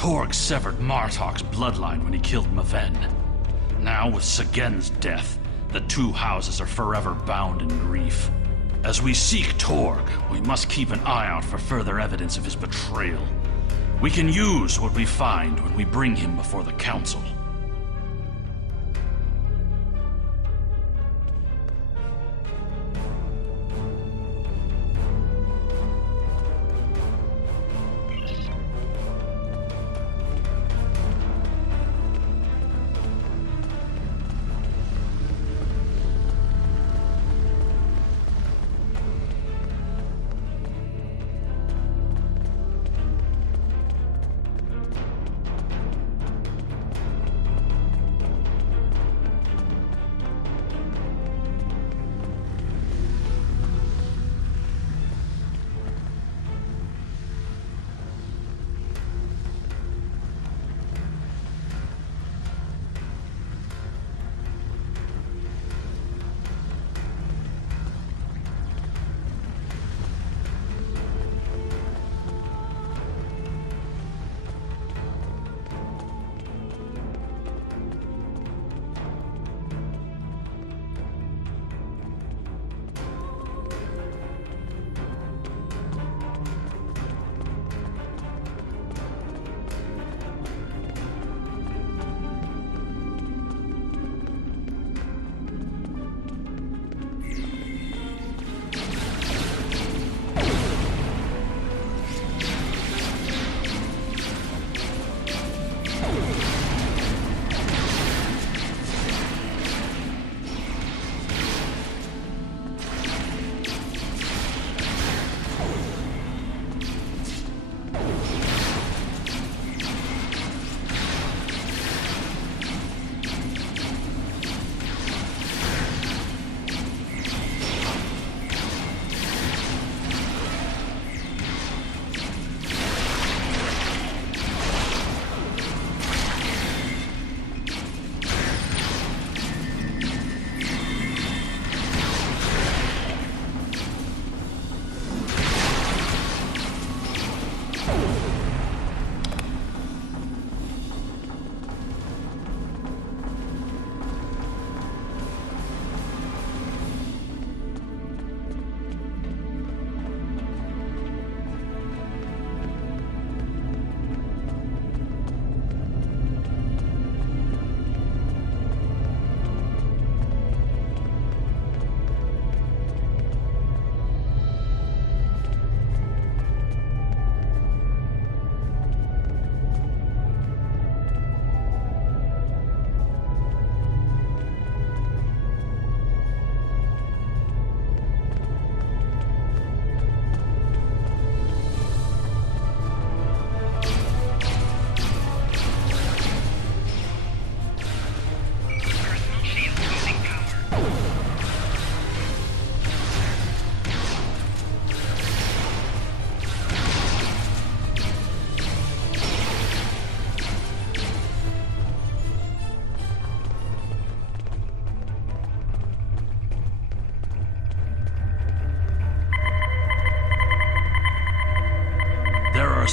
Torg severed Martok's bloodline when he killed Maven. Now, with Sagen's death, the two houses are forever bound in grief. As we seek Torg, we must keep an eye out for further evidence of his betrayal. We can use what we find when we bring him before the Council.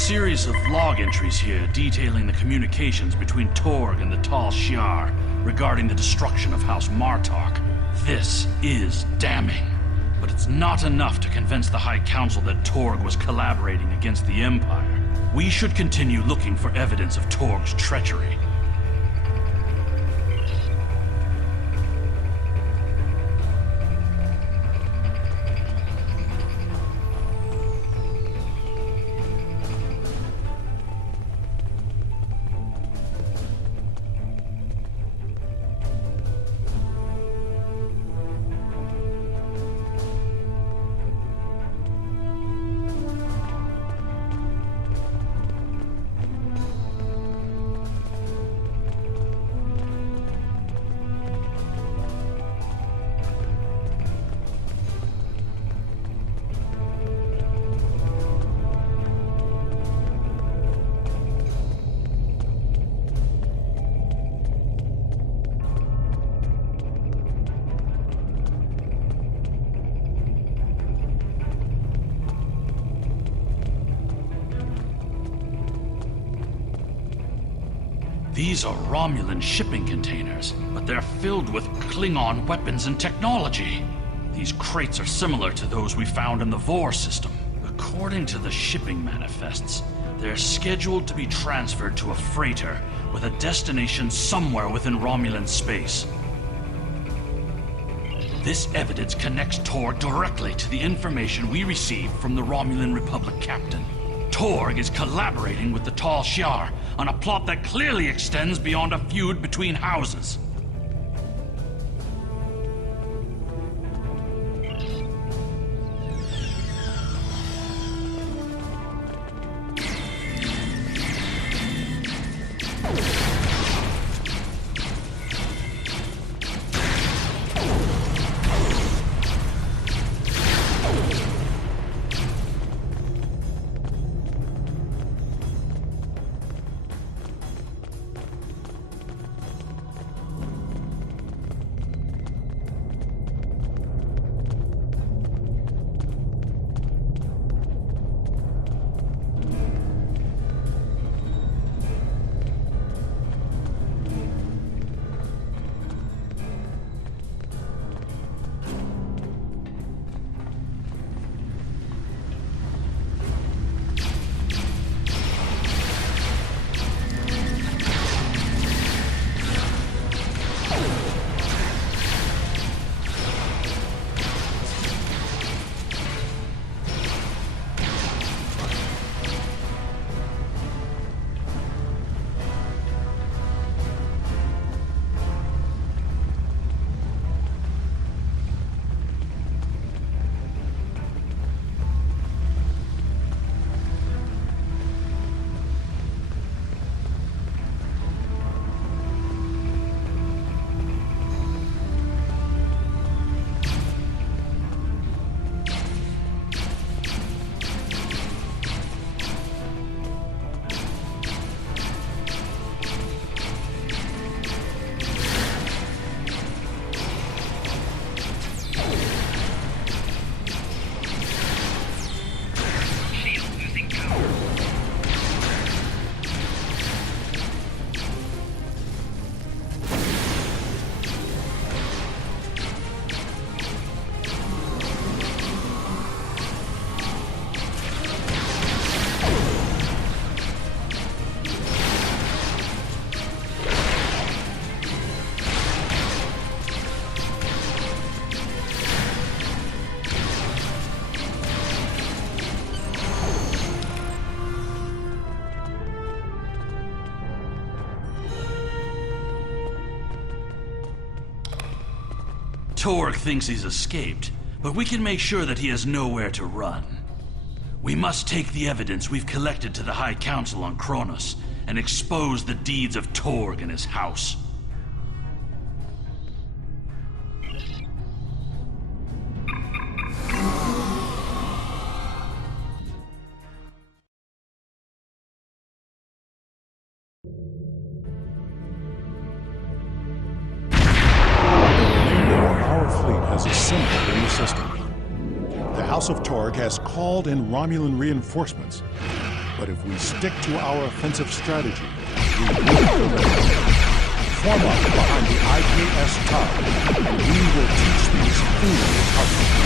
Series of log entries here detailing the communications between Torg and the Tal Shiar regarding the destruction of House Martok. This is damning, but it's not enough to convince the High Council that Torg was collaborating against the Empire. We should continue looking for evidence of Torg's treachery. These are Romulan shipping containers, but they're filled with Klingon weapons and technology. These crates are similar to those we found in the Vor system. According to the shipping manifests, they're scheduled to be transferred to a freighter with a destination somewhere within Romulan space. This evidence connects Torg directly to the information we received from the Romulan Republic captain. Torg is collaborating with the Tal Shiar on a plot that clearly extends beyond a feud between houses. Torg thinks he's escaped, but we can make sure that he has nowhere to run. We must take the evidence we've collected to the High Council on Kronos and expose the deeds of Torg and his house. Of Torg has called in Romulan reinforcements, but if we stick to our offensive strategy, we will form up behind the IKS tower, and we will teach these fools how to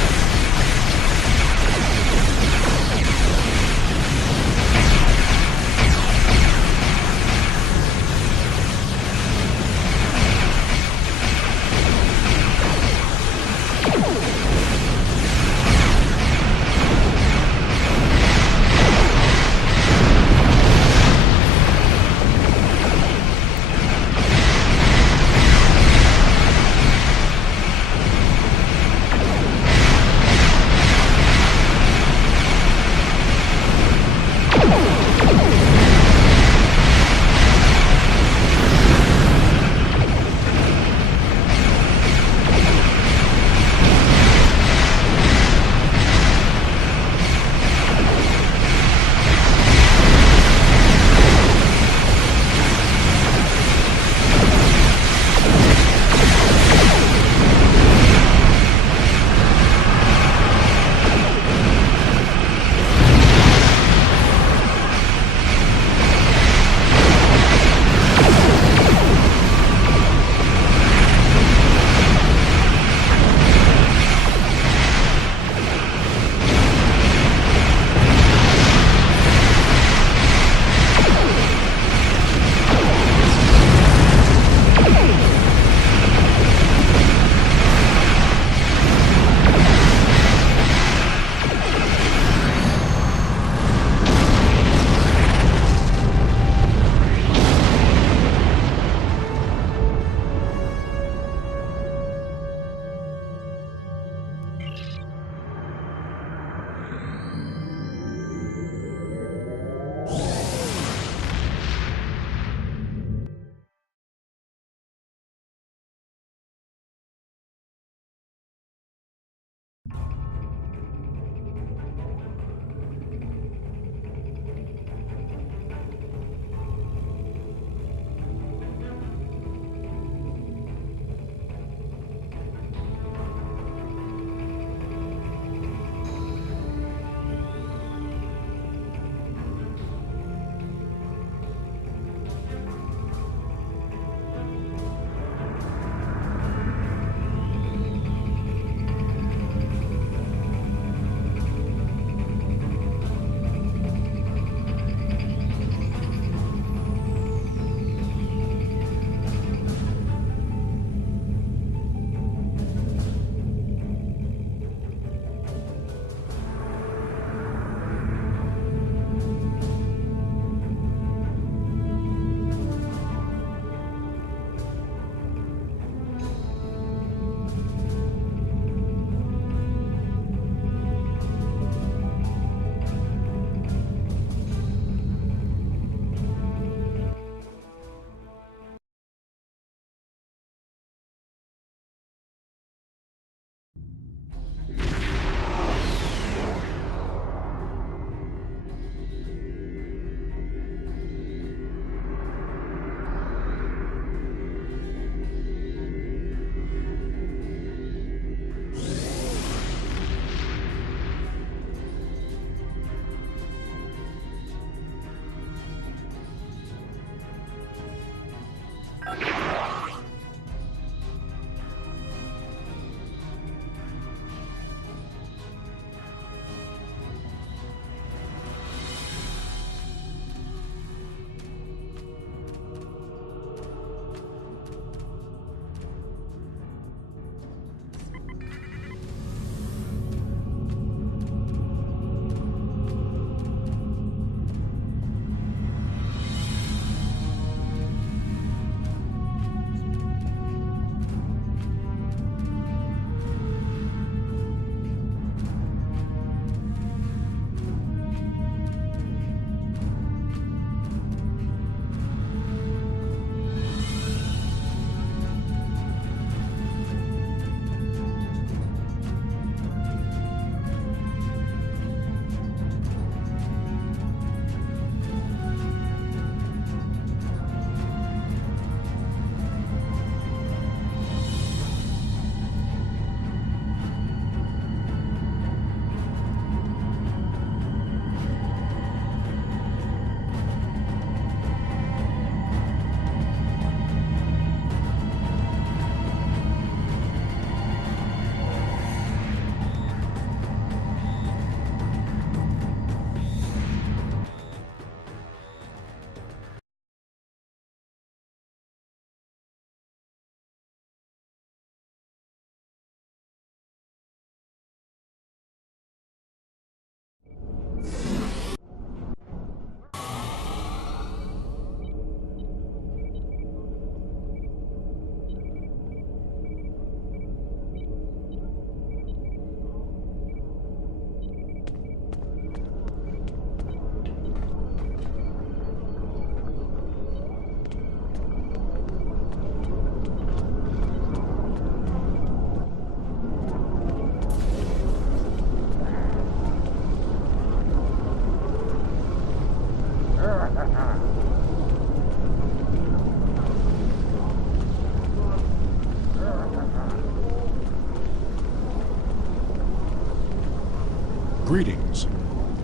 Greetings.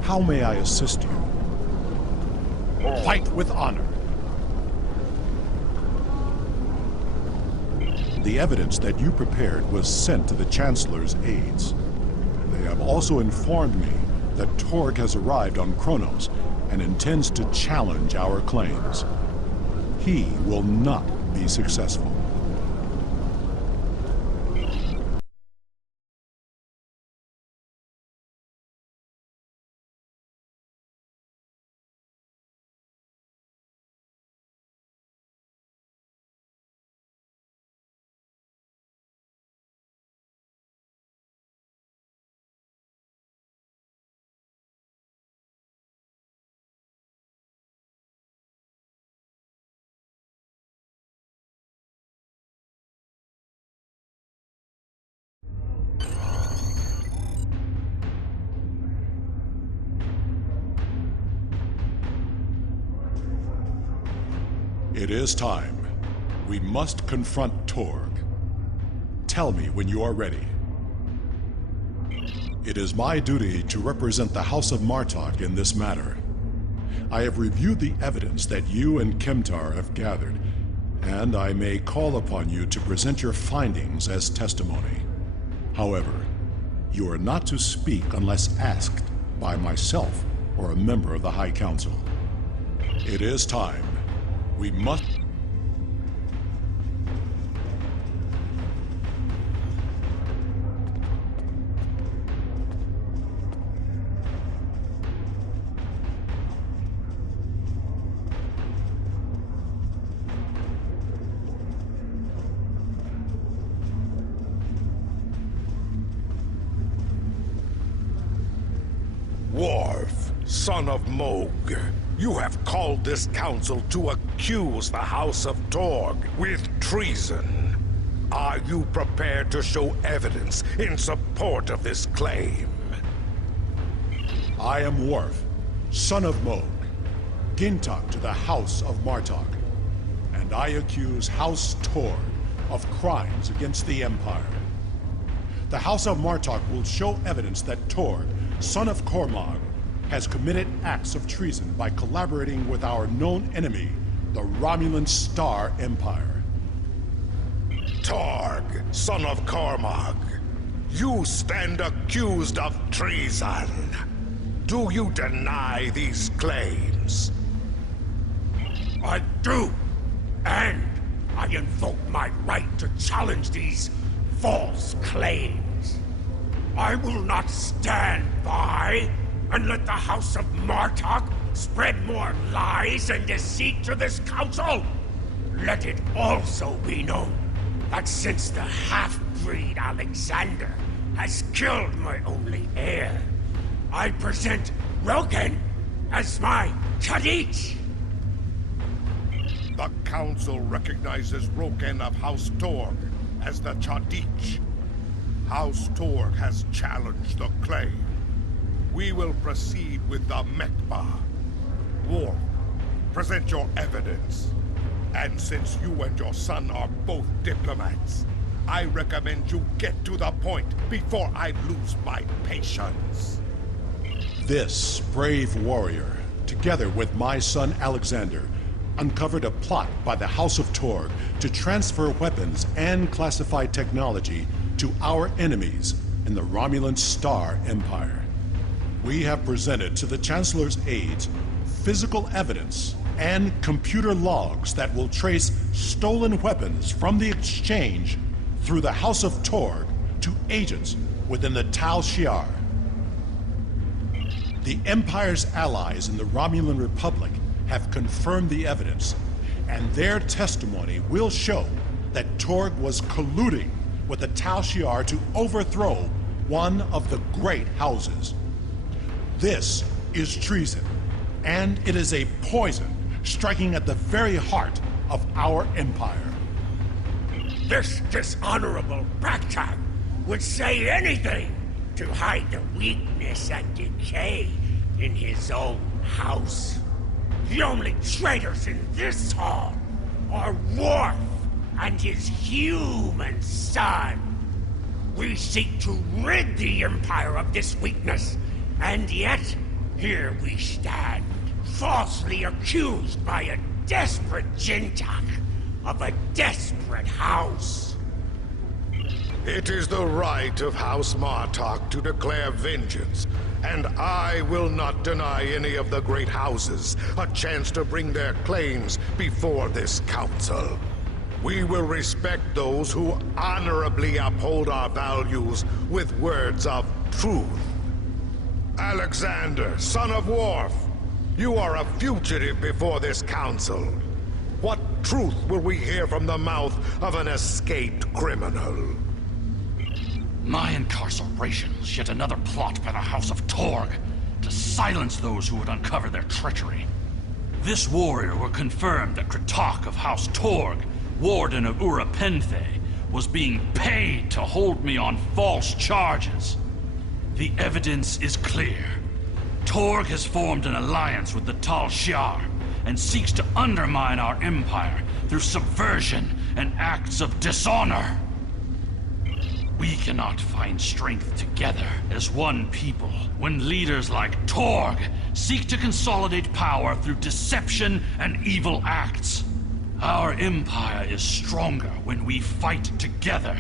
How may I assist you? Fight with honor. The evidence that you prepared was sent to the Chancellor's aides. They have also informed me that Torg has arrived on Kronos and intends to challenge our claims. He will not be successful. It is time. We must confront Torg. Tell me when you are ready. It is my duty to represent the House of Martok in this matter. I have reviewed the evidence that you and Kemtar have gathered, and I may call upon you to present your findings as testimony. However, you are not to speak unless asked by myself or a member of the High Council. It is time. We must... Worf, son of Moog, you have called this council to accuse the House of Torg with treason. Are you prepared to show evidence in support of this claim? I am Worf, son of Moog, Gintok to the House of Martok, and I accuse House Torg of crimes against the Empire. The House of Martok will show evidence that Torg, son of Cormog, has committed acts of treason by collaborating with our known enemy, the Romulan Star Empire. Torg, son of Cormog, you stand accused of treason. Do you deny these claims? I do, and I invoke my right to challenge these false claims. I will not stand by and let the House of Martok spread more lies and deceit to this council. Let it also be known that since the half-breed Alexander has killed my only heir, I present Roken as my Chadich. The council recognizes Roken of House Torg as the Chadich. House Torg has challenged the claim. We will proceed with the Mekba. Worf, present your evidence. And since you and your son are both diplomats, I recommend you get to the point before I lose my patience. This brave warrior, together with my son Alexander, uncovered a plot by the House of Torg to transfer weapons and classified technology to our enemies in the Romulan Star Empire. We have presented to the Chancellor's aides physical evidence and computer logs that will trace stolen weapons from the exchange through the House of Torg to agents within the Tal Shiar. The Empire's allies in the Romulan Republic have confirmed the evidence, and their testimony will show that Torg was colluding with the Tal Shiar to overthrow one of the great houses. This is treason, and it is a poison striking at the very heart of our empire. This dishonorable Backtag would say anything to hide the weakness and decay in his own house. The only traitors in this hall are Worf and his human son. We seek to rid the Empire of this weakness, and yet, here we stand, falsely accused by a desperate Jintak of a desperate house. It is the right of House Martok to declare vengeance, and I will not deny any of the great houses a chance to bring their claims before this council. We will respect those who honorably uphold our values with words of truth. Alexander, son of Worf, you are a fugitive before this council. What truth will we hear from the mouth of an escaped criminal? My incarceration was yet another plot by the House of Torg to silence those who would uncover their treachery. This warrior will confirm that Kratok of House Torg, Warden of Urapenthe, was being paid to hold me on false charges. The evidence is clear. Torg has formed an alliance with the Tal Shiar and seeks to undermine our empire through subversion and acts of dishonor. We cannot find strength together as one people when leaders like Torg seek to consolidate power through deception and evil acts. Our empire is stronger when we fight together.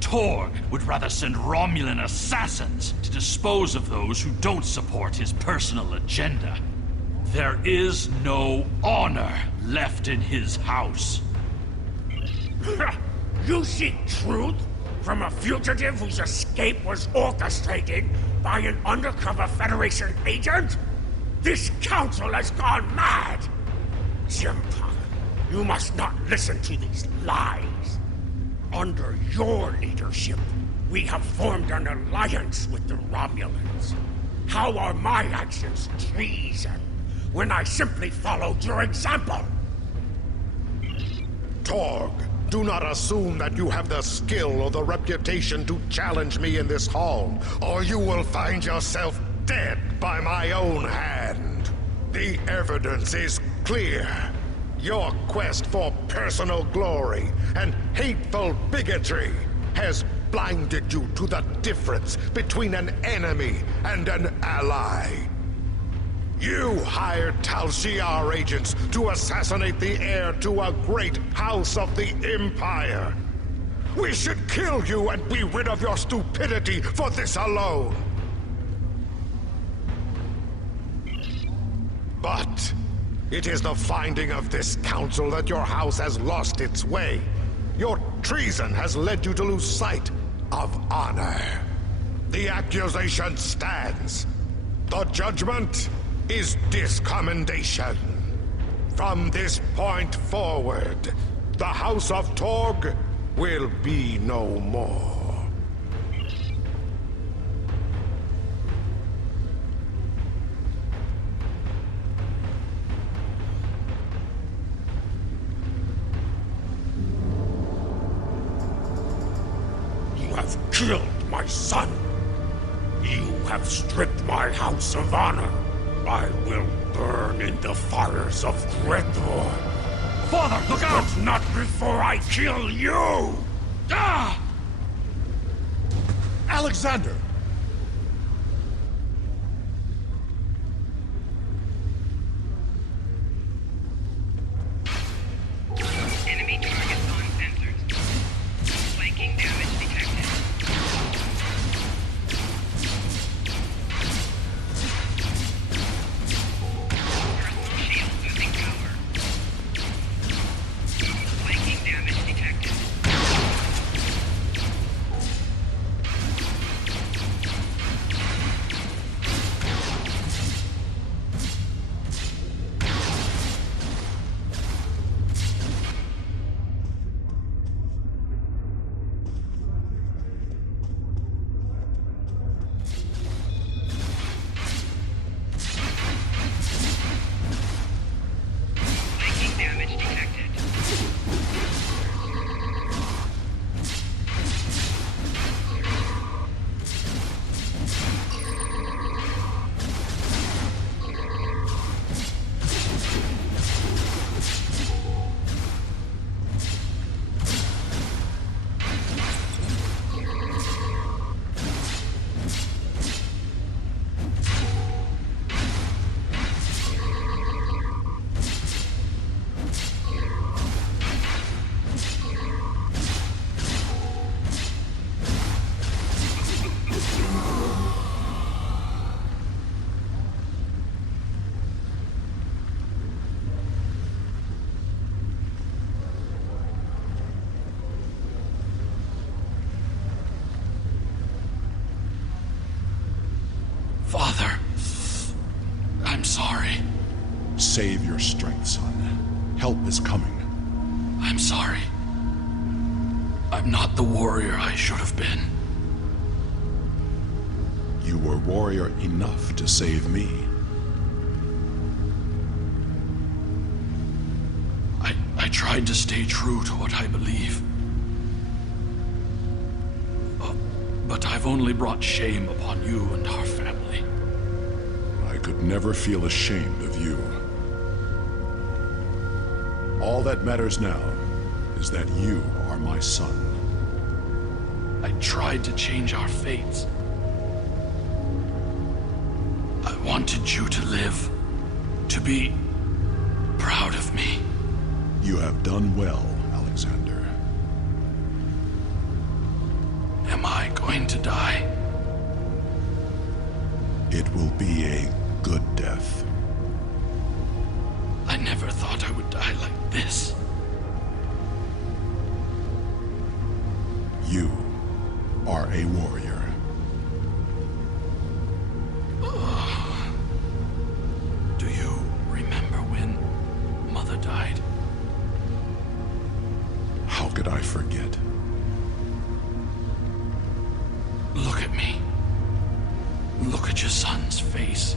Torg would rather send Romulan assassins to dispose of those who don't support his personal agenda. There is no honor left in his house. You seek truth from a fugitive whose escape was orchestrated by an undercover Federation agent? This council has gone mad! Jimpa, you must not listen to these lies. Under your leadership, we have formed an alliance with the Romulans. How are my actions treason when I simply followed your example? Torg, do not assume that you have the skill or the reputation to challenge me in this hall, or you will find yourself dead by my own hand. The evidence is clear. Your quest for personal glory and hateful bigotry has blinded you to the difference between an enemy and an ally. You hired Tal Shiar agents to assassinate the heir to a great house of the Empire. We should kill you and be rid of your stupidity for this alone. But it is the finding of this council that your house has lost its way. Your treason has led you to lose sight of honor. The accusation stands. The judgment is discommendation. From this point forward, the House of Torg will be no more. You have killed my son. You have stripped my house of honor. I will burn in the fires of Gretor. Father, look out! But not before I kill you! Ah! Alexander! Enemy targets on sensors. Flanking damage detected. Personal shield losing power. Flanking damage detected. Save your strength, son. Help is coming. I'm sorry. I'm not the warrior I should have been. You were warrior enough to save me. I tried to stay true to what I believe. But I've only brought shame upon you and our family. I could never feel ashamed of you. All that matters now is that you are my son. I tried to change our fates. I wanted you to live, to be proud of me. You have done well, Alexander. Am I going to die? It will be a good death. I never thought I would die like this. You are a warrior. Do you remember when Mother died? How could I forget? Look at me. Look at your son's face.